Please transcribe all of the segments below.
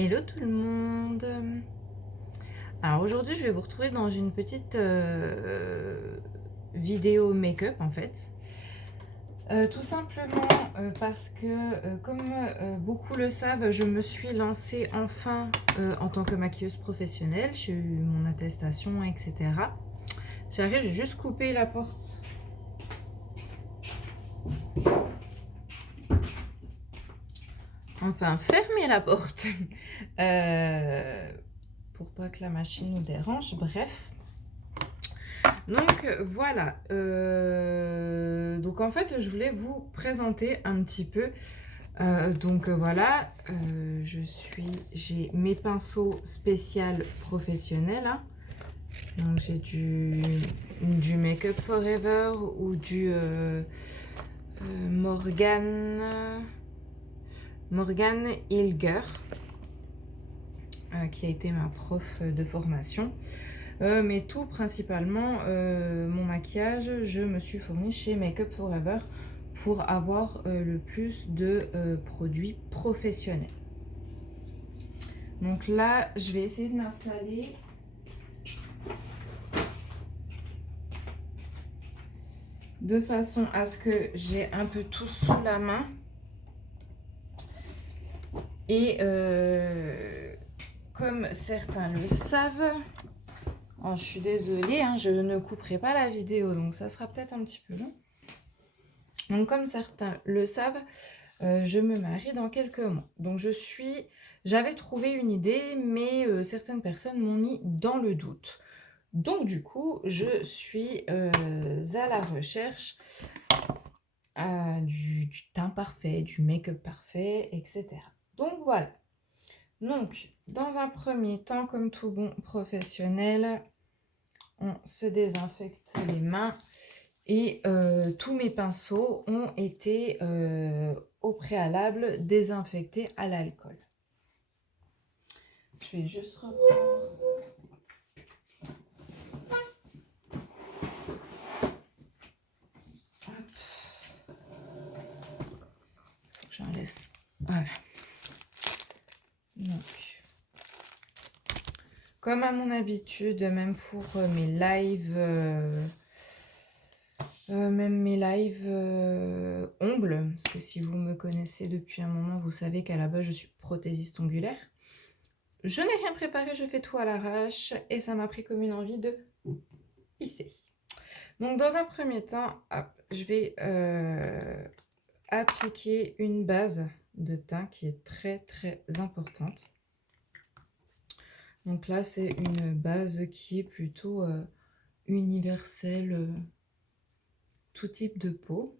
Hello tout le monde. Alors aujourd'hui je vais vous retrouver dans une petite vidéo make-up en fait. Tout simplement parce que comme beaucoup le savent, je me suis lancée enfin en tant que maquilleuse professionnelle. J'ai eu mon attestation, etc. J'arrive, j'ai juste coupé la porte. Enfin, fermer la porte pour pas que la machine nous dérange. Bref. Donc voilà, donc en fait je voulais vous présenter un petit peu, voilà, j'ai mes pinceaux spécial professionnels, hein. Donc j'ai du Make Up Forever ou du Morgane Hilger, qui a été ma prof de formation. Mais tout principalement, mon maquillage, je me suis fournie chez Make Up Forever pour avoir le plus de produits professionnels. Donc là, je vais essayer de m'installer. De façon à ce que j'ai un peu tout sous la main. Et comme certains le savent, oh, je suis désolée, hein, je ne couperai pas la vidéo, donc ça sera peut-être un petit peu long. Donc comme certains le savent, je me marie dans quelques mois. Donc j'avais trouvé une idée, mais certaines personnes m'ont mis dans le doute. Donc du coup, je suis à la recherche du teint parfait, du make-up parfait, etc. Donc voilà. Donc, dans un premier temps, comme tout bon professionnel, on se désinfecte les mains. Et tous mes pinceaux ont été au préalable désinfectés à l'alcool. Je vais juste reprendre. J'en laisse. Voilà. Donc, comme à mon habitude, même pour mes lives, ongles, parce que si vous me connaissez depuis un moment, vous savez qu'à la base, je suis prothésiste ongulaire. Je n'ai rien préparé, je fais tout à l'arrache et ça m'a pris comme une envie de pisser. Donc, dans un premier temps, hop, je vais appliquer une base de teint qui est très très importante. Donc là, c'est une base qui est plutôt universelle, tout type de peau.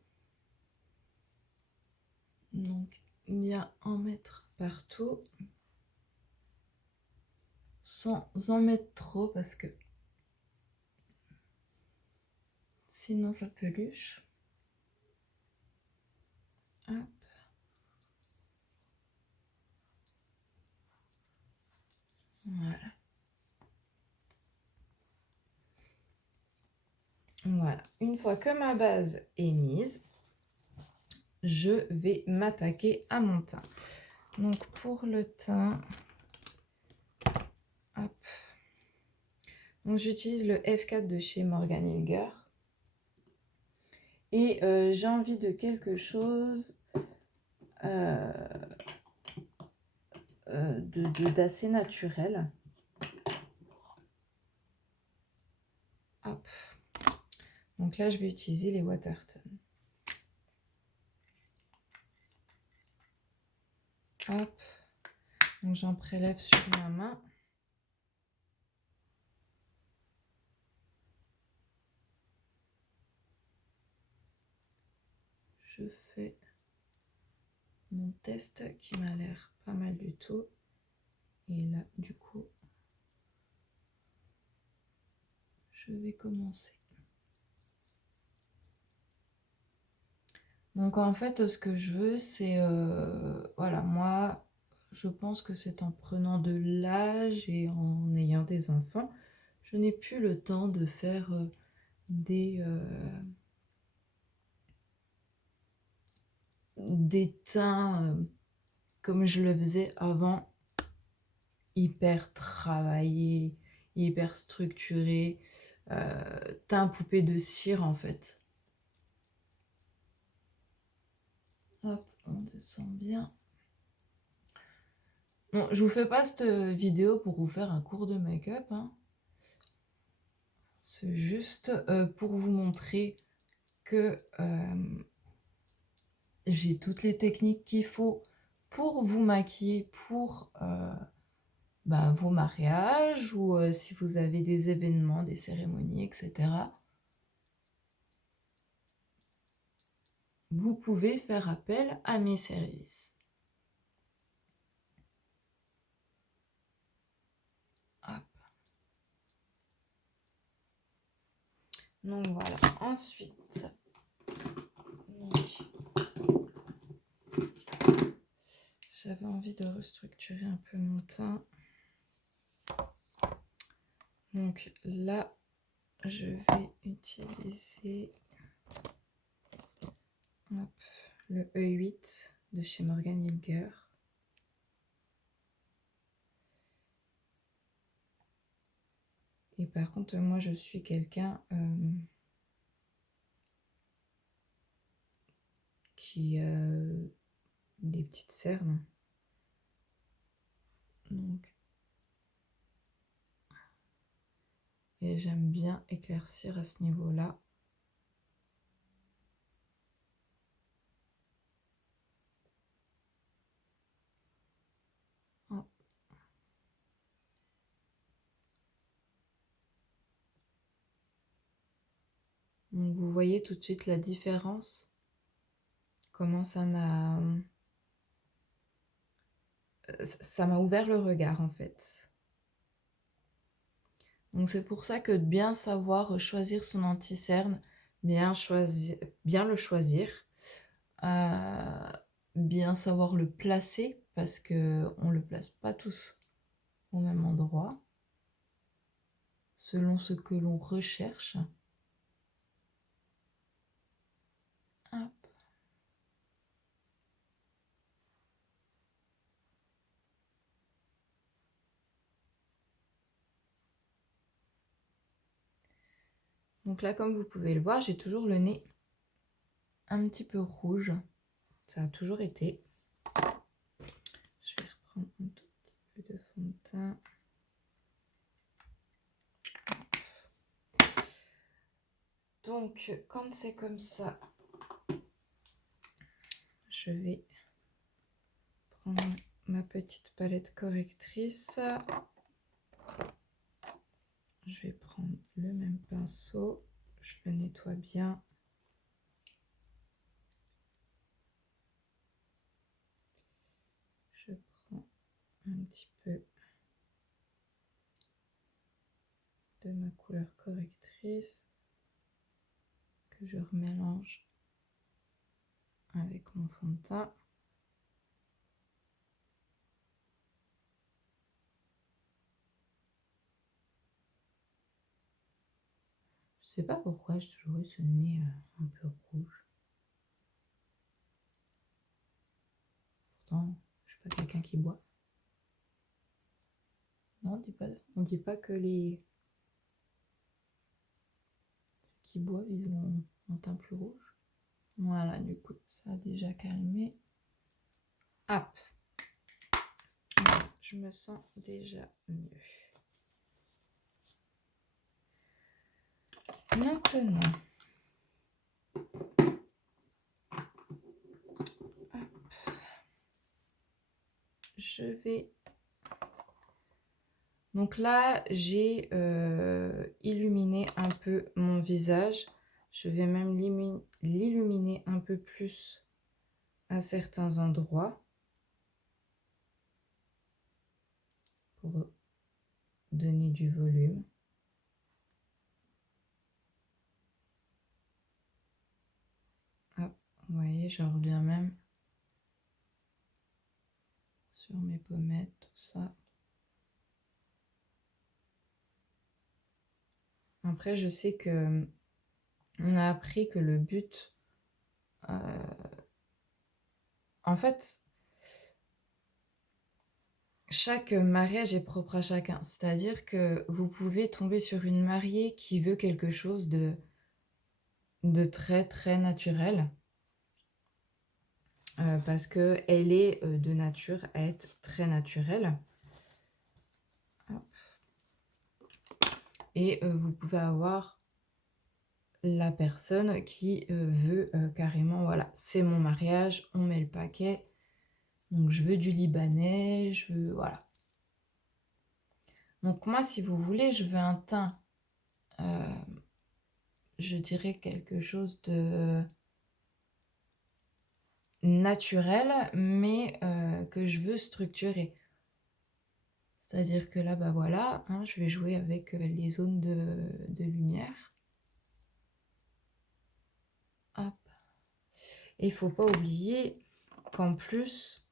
Donc, bien en mettre partout, sans en mettre trop parce que sinon ça peluche. Hop. Voilà. Voilà. Une fois que ma base est mise, je vais m'attaquer à mon teint. Donc pour le teint, hop. Donc j'utilise le F4 de chez Morgane Hilger. Et j'ai envie de quelque chose d'assez naturel. Hop. Donc là, je vais utiliser les Waterton. Hop. Donc j'en prélève sur ma main. Je fais mon test qui m'a l'air pas mal du tout. Et là, du coup, je vais commencer. Donc en fait, ce que je veux, c'est... voilà, moi, je pense que c'est en prenant de l'âge et en ayant des enfants, je n'ai plus le temps de faire des teints comme je le faisais avant, hyper travaillé, hyper structuré. T'as un poupée de cire en fait. Hop, on descend bien. Bon, je vous fais pas cette vidéo pour vous faire un cours de make-up, hein. C'est juste pour vous montrer que j'ai toutes les techniques qu'il faut pour vous maquiller pour vos mariages ou si vous avez des événements, des cérémonies, etc. Vous pouvez faire appel à mes services. Hop. Donc voilà. Ensuite, j'avais envie de restructurer un peu mon teint. Donc là, je vais utiliser le E8 de chez Morgan Hilfiger. Et par contre, moi, je suis quelqu'un qui a des petites cernes. Donc, et j'aime bien éclaircir à ce niveau-là. Donc vous voyez tout de suite la différence. Comment ça m'a ouvert le regard en fait. Donc c'est pour ça que de bien savoir choisir son anti-cerne, bien le choisir, bien savoir le placer parce que on le place pas tous au même endroit, selon ce que l'on recherche. Hop. Donc là, comme vous pouvez le voir, j'ai toujours le nez un petit peu rouge. Ça a toujours été. Je vais reprendre un tout petit peu de fond de teint. Donc, quand c'est comme ça, je vais prendre ma petite palette correctrice. Je vais prendre le même pinceau. Je le nettoie bien. Je prends un petit peu de ma couleur correctrice que je remélange avec mon fond de teint. Je sais pas pourquoi j'ai toujours eu ce nez un peu rouge. Pourtant, je suis pas quelqu'un qui boit. Non, on dit pas que les qui boivent, ils ont un teint plus rouge. Voilà, du coup, ça a déjà calmé. Hop. Voilà, je me sens déjà mieux. Maintenant, hop, je vais... Donc là, j'ai illuminé un peu mon visage. Je vais même l'illuminer un peu plus à certains endroits pour donner du volume. Hop, vous voyez, je reviens même sur mes pommettes, tout ça. Après, je sais que on a appris que le but, en fait, chaque mariage est propre à chacun. C'est-à-dire que vous pouvez tomber sur une mariée qui veut quelque chose de très, très naturel, parce qu'elle est, de nature à être très naturelle. Hop. Et vous pouvez avoir la personne qui, veut, carrément, voilà, c'est mon mariage, on met le paquet, donc je veux du libanais, je veux voilà. Donc moi, si vous voulez, je veux un teint, je dirais quelque chose de naturel, mais que je veux structurer. C'est-à-dire que là, bah voilà, hein, je vais jouer avec les zones de lumière. Hop. Et il ne faut pas oublier qu'en plus,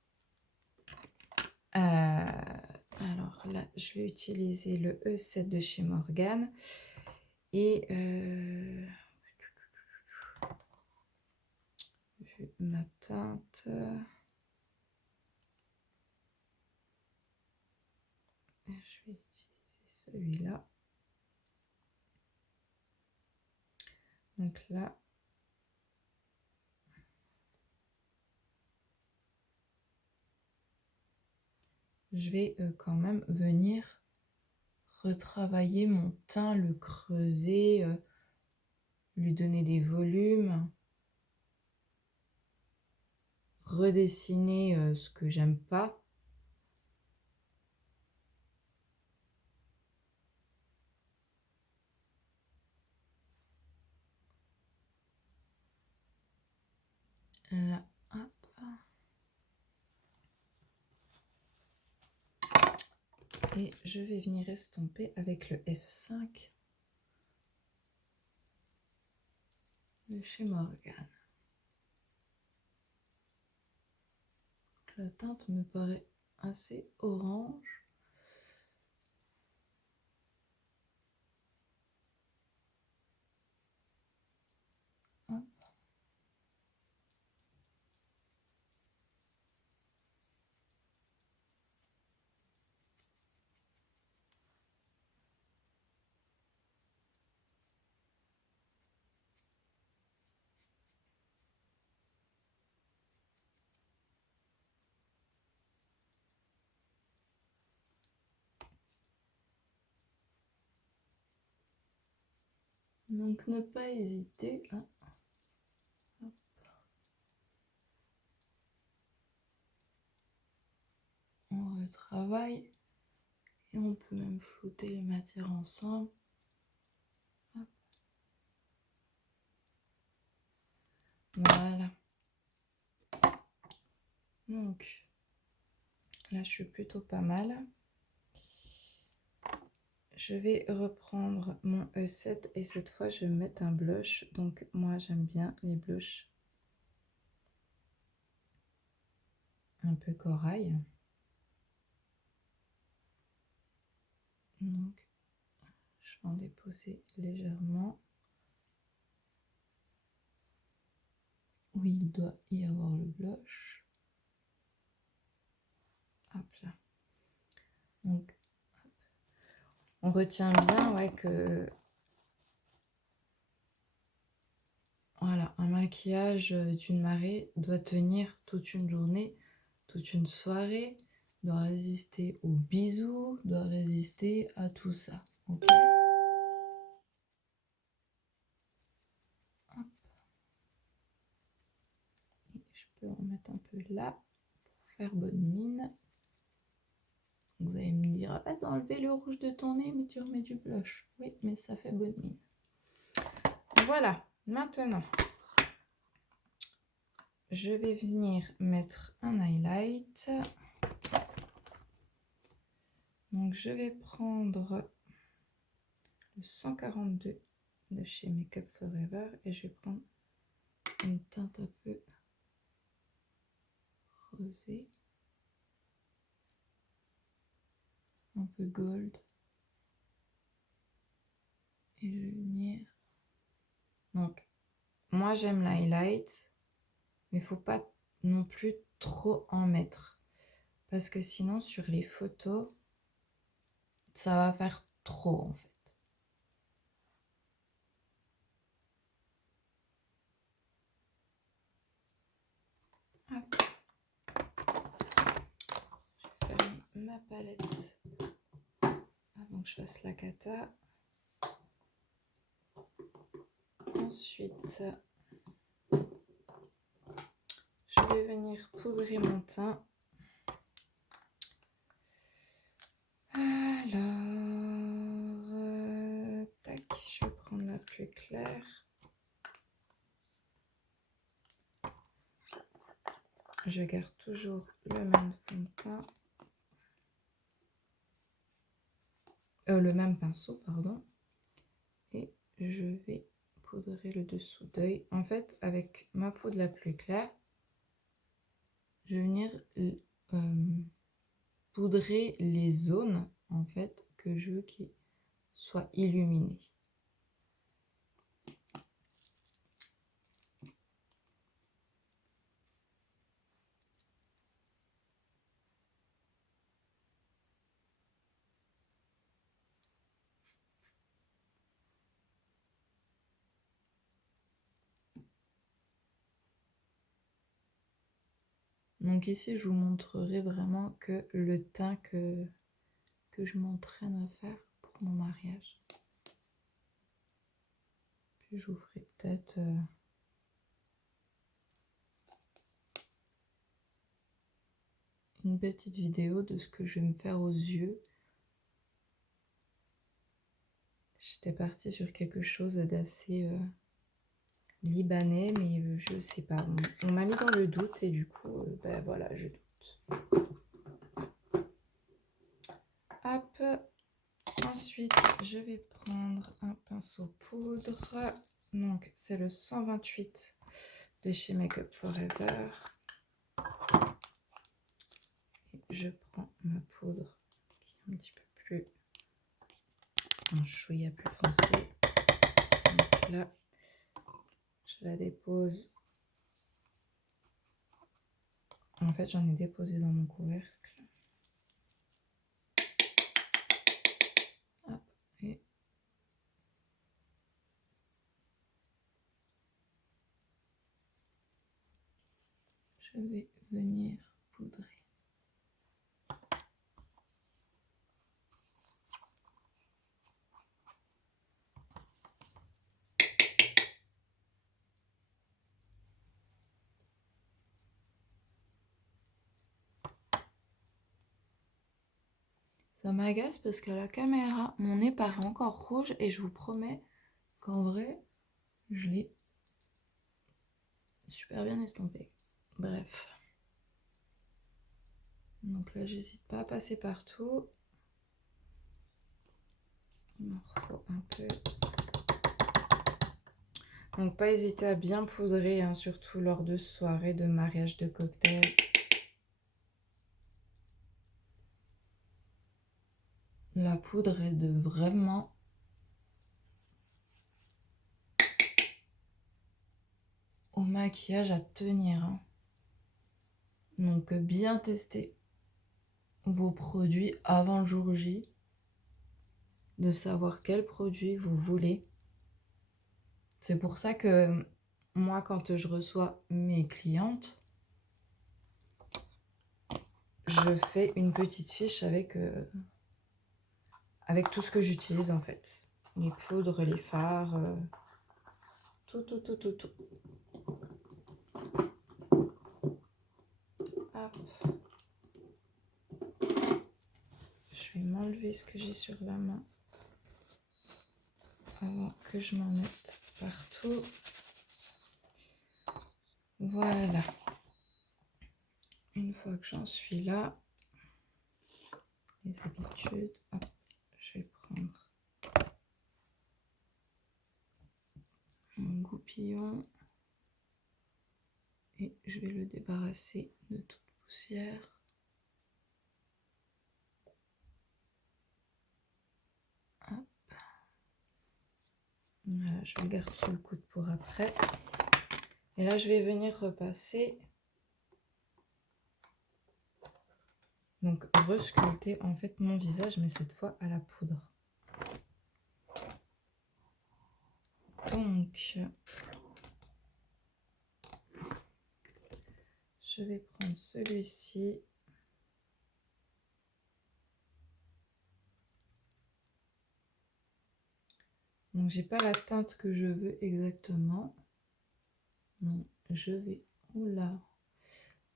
alors là, je vais utiliser le E7 de chez Morgane. Et ma teinte, je vais utiliser celui-là. Donc là, je vais quand même venir retravailler mon teint, le creuser, lui donner des volumes, redessiner ce que j'aime pas. Là, hop. Et je vais venir estomper avec le F5 de chez Morgane. La teinte me paraît assez orange. Hop. Donc ne pas hésiter à... Hop. On retravaille et on peut même flouter les matières ensemble. Hop. Voilà. Donc là, je suis plutôt pas mal. Je vais reprendre mon E7 et cette fois, je vais mettre un blush. Donc moi, j'aime bien les blushs un peu corail. Donc, je vais en déposer légèrement où il doit y avoir le blush. Hop là. Donc, hop. On retient bien, ouais, que voilà, un maquillage d'une mariée doit tenir toute une journée, toute une soirée, doit résister aux bisous, doit résister à tout ça. Ok. Hop. Et je peux en mettre un peu là pour faire bonne mine. Vous allez me dire, ah bah t'as enlevé le rouge de ton nez, mais tu remets du blush. Oui, mais ça fait bonne mine. Voilà, maintenant, je vais venir mettre un highlight. Donc, je vais prendre le 142 de chez Make Up Forever et je vais prendre une teinte un peu rosée, un peu gold. Et je vais venir. Donc, moi j'aime l'highlight, mais il ne faut pas non plus trop en mettre. parce que sinon sur les photos, ça va faire trop en fait. Hop. Je ferme ma palette avant que je fasse la cata. Ensuite, je vais venir poudrer mon teint. Alors, tac, je vais prendre la plus claire. Je garde toujours le même fond de teint. Le même pinceau, pardon. Et je vais poudrer le dessous d'œil. En fait, avec ma poudre la plus claire, je vais venir poudrer les zones en fait que je veux qui soient illuminées. Donc ici, je vous montrerai vraiment que le teint que je m'entraîne à faire pour mon mariage. Puis je vous ferai peut-être une petite vidéo de ce que je vais me faire aux yeux. J'étais partie sur quelque chose d'assez libanais, mais je sais pas. On m'a mis dans le doute et du coup, ben voilà, je doute. Hop. Ensuite, je vais prendre un pinceau poudre. Donc, c'est le 128 de chez Make Up For Ever. Et je prends ma poudre qui est un petit peu plus... un chouïa plus foncé. Donc là, je la dépose. En fait, j'en ai déposé dans mon couvercle. Hop, et je vais venir poudrer. Ça m'agace parce qu'à la caméra, mon nez paraît encore rouge et je vous promets qu'en vrai, je l'ai super bien estompé. Bref. Donc là, j'hésite pas à passer partout. Il m'en faut un peu. Donc pas hésiter à bien poudrer, hein, surtout lors de soirées, de mariage, de cocktail. La poudre aide vraiment au maquillage à tenir. Hein. Donc bien tester vos produits avant le jour J. De savoir quel produit vous voulez. C'est pour ça que moi, quand je reçois mes clientes, je fais une petite fiche avec tout ce que j'utilise en fait. Les poudres, les fards, tout. Hop. Je vais m'enlever ce que j'ai sur la main avant que je m'en mette partout. Voilà. Une fois que j'en suis là, les habitudes, hop, je vais prendre mon goupillon et je vais le débarrasser de toute poussière. Hop. Voilà, je le garde sur le coude pour après. Et là, je vais venir repasser Donc resculpter en fait mon visage, mais cette fois à la poudre. Donc je vais prendre celui-ci. Donc j'ai pas la teinte que je veux exactement. Donc, je vais, oula,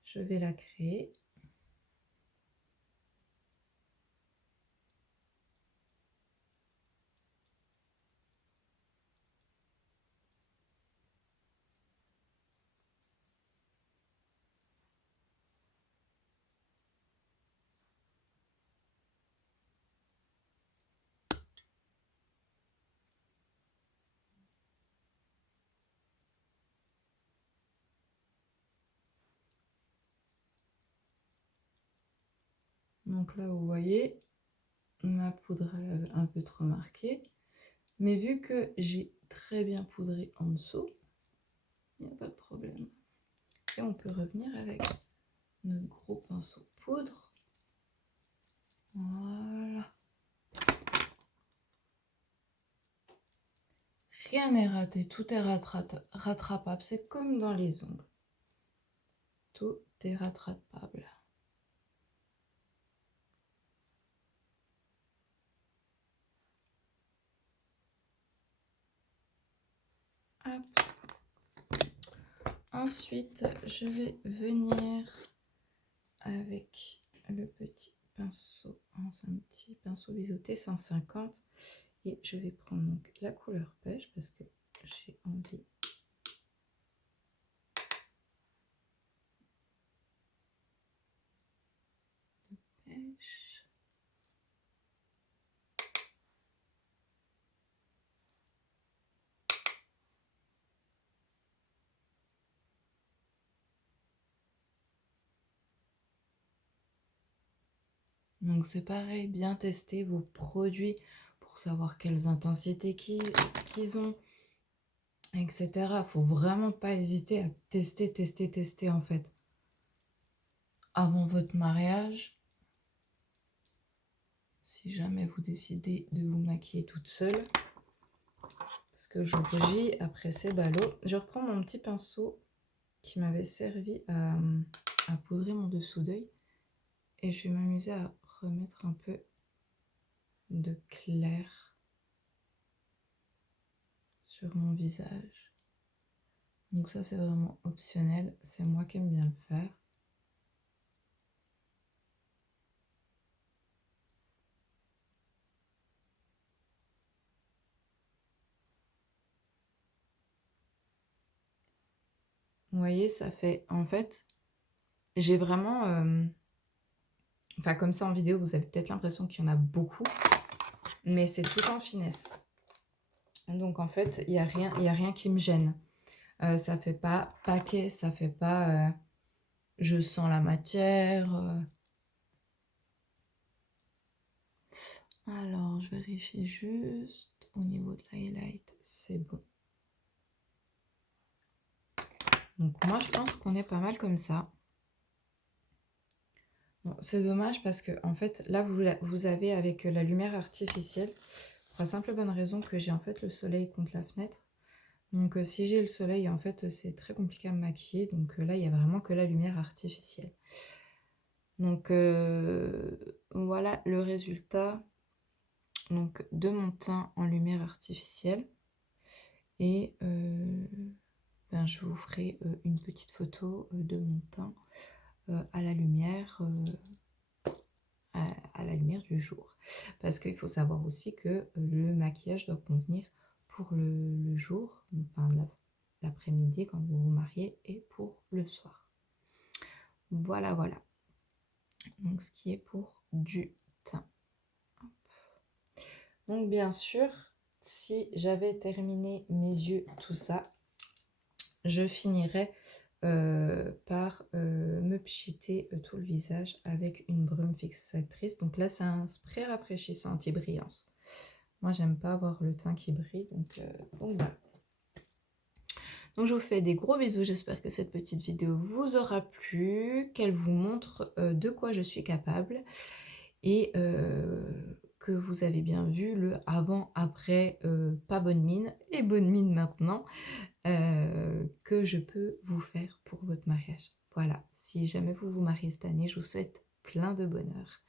je vais la créer. Donc là, vous voyez, ma poudre, elle avait un peu trop marqué. Mais vu que j'ai très bien poudré en dessous, il n'y a pas de problème. Et on peut revenir avec notre gros pinceau poudre. Voilà. Rien n'est raté, tout est rattrapable. C'est comme dans les ongles. Tout est rattrapable. Hop. Ensuite, je vais venir avec le petit pinceau, un petit pinceau biseauté 150. Et je vais prendre donc la couleur pêche parce que j'ai envie de pêche. Donc c'est pareil, bien tester vos produits pour savoir quelles intensités qu'ils ont, etc. Faut vraiment pas hésiter à tester en fait. Avant votre mariage, si jamais vous décidez de vous maquiller toute seule, parce que je rougis après ces ballots, je reprends mon petit pinceau qui m'avait servi à poudrer mon dessous d'œil et je vais m'amuser à remettre un peu de clair sur mon visage. Donc ça c'est vraiment optionnel, c'est moi qui aime bien le faire. Vous voyez, ça fait, en fait, j'ai vraiment, enfin comme ça en vidéo, vous avez peut-être l'impression qu'il y en a beaucoup, mais c'est tout en finesse. Donc en fait, il y a rien qui me gêne. Ça fait pas paquet, ça fait pas je sens la matière. Alors, je vérifie juste au niveau de l'highlight, c'est bon. Donc moi, je pense qu'on est pas mal comme ça. Bon, c'est dommage parce que en fait, là, vous avez avec la lumière artificielle, pour la simple bonne raison que j'ai en fait le soleil contre la fenêtre. Donc si j'ai le soleil, en fait, c'est très compliqué à me maquiller. Donc là, il n'y a vraiment que la lumière artificielle. Donc voilà le résultat donc, de mon teint en lumière artificielle. Et ben, je vous ferai une petite photo de mon teint à la lumière à la lumière du jour. Parce qu'il faut savoir aussi que le maquillage doit convenir pour le jour, enfin l'après-midi quand vous vous mariez et pour le soir. Voilà, voilà. Donc ce qui est pour du teint. Donc bien sûr, si j'avais terminé mes yeux, tout ça, je finirais par me pchiter tout le visage avec une brume fixatrice. Donc là, c'est un spray rafraîchissant anti-brillance. Moi, j'aime pas avoir le teint qui brille, donc voilà. Donc je vous fais des gros bisous, j'espère que cette petite vidéo vous aura plu, qu'elle vous montre de quoi je suis capable et que vous avez bien vu le avant-après, pas bonne mine et bonne mine maintenant, que je peux vous faire pour votre mariage. Voilà, si jamais vous vous mariez cette année, je vous souhaite plein de bonheur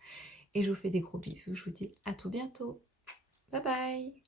et je vous fais des gros bisous, je vous dis à tout bientôt. Bye bye.